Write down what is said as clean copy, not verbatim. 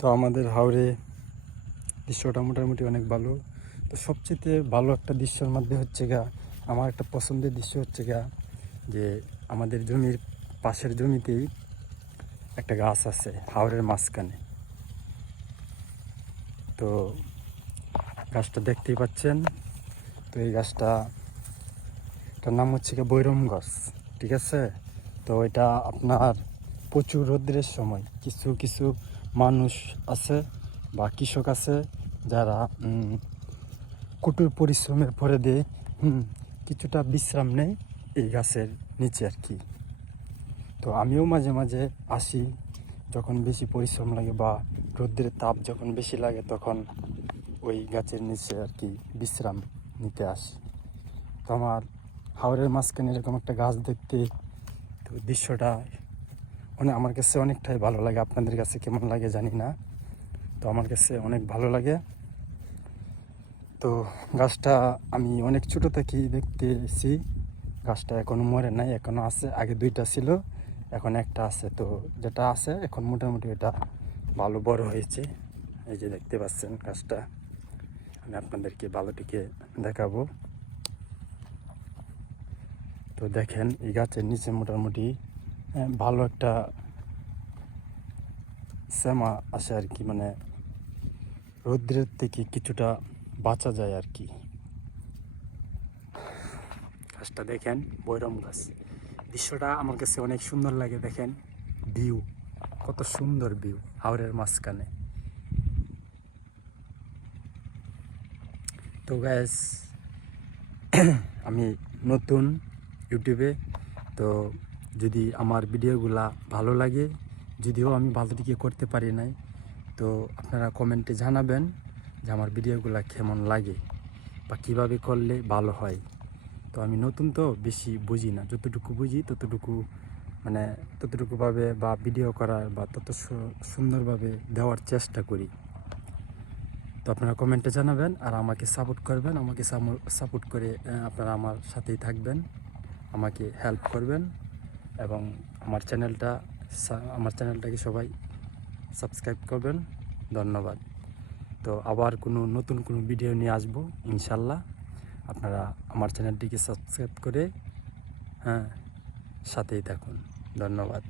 তো আমাদের হাওরে দৃশ্যটা মোটামুটি অনেক ভালো। তো সবচেয়ে ভালো একটা দৃশ্যের মধ্যে হচ্ছে গা, আমার একটা পছন্দের দৃশ্য হচ্ছে গা যে আমাদের জমির পাশের জমিতেই একটা গাছ আছে হাওরের মাঝখানে। তো গাছটা দেখতেই পাচ্ছেন। তো এই গাছটার নাম হচ্ছে গিয়ে বৈরম গাছ, ঠিক আছে। তো এটা আপনার প্রচুর রৌদ্রের সময় কিছু কিছু মানুষ আছে বা কৃষক আছে যারা কঠোর পরিশ্রমের পরে দিয়ে কিছুটা বিশ্রাম নেয় এই গাছের নিচে আর কি। তো আমিও মাঝে মাঝে আসি, যখন বেশি পরিশ্রম লাগে বা রৌদ্রের তাপ যখন বেশি লাগে তখন ওই গাছের নিচে আর কি বিশ্রাম নিতে আসি। তো আমার হাওরের মাঝখানে এরকম একটা গাছ দেখতে, তো দৃশ্যটা আমার কাছে অনেকটাই ভালো লাগে। আপনাদের কাছে কেমন লাগে জানি না, তো আমার কাছে অনেক ভালো লাগে। তো গাছটা আমি অনেক ছোটো থেকেই দেখতেছি, গাছটা এখনও মরে নাই, এখনও আছে। আগে দুইটা ছিল, এখন একটা আছে। তো যেটা আছে এখন মোটামুটি এটা ভালো বড় হয়েছে। এই যে দেখতে পাচ্ছেন গাছটা, আমি আপনাদেরকে ভালোটিকে দেখাবো। তো দেখেন এই গাছের নিচে মোটামুটি ভালো একটা শ্যামা আসে আর কি, মানে রৌদ্রের থেকে কিছুটা বাঁচা যায় আর কি। গাছটা দেখেন, বৈরম গাছ। দৃশ্যটা আমার কাছে অনেক সুন্দর লাগে। দেখেন ভিউ, কত সুন্দর ভিউ হাওরের মাঝখানে। তো গ্যাস আমি নতুন ইউটিউবে, তো যদি আমার ভিডিওগুলা ভালো লাগে, যদিও আমি ভালো দিকে করতে পারি নাই, তো আপনারা কমেন্টে জানাবেন যে আমার ভিডিওগুলা কেমন লাগে বা কীভাবে করলে ভালো হয়। তো আমি নতুন তো বেশি বুঝি না, যতটুকু বুঝি ততটুকুভাবে বা ভিডিও করার বা তত সুন্দরভাবে দেওয়ার চেষ্টা করি। তো আপনারা কমেন্টে জানাবেন আর আমাকে সাপোর্ট করবেন। আমাকে সাপোর্ট করে আপনারা আমার সাথেই থাকবেন, আমাকে হেল্প করবেন এবং আমার চ্যানেলটাকে সবাই সাবস্ক্রাইব করবেন। ধন্যবাদ। তো আবার নতুন কোনো ভিডিও নিয়ে আসবো ইনশাল্লাহ। আপনারা আমার চ্যানেলটিকে সাবস্ক্রাইব করে সাথেই থাকুন। ধন্যবাদ।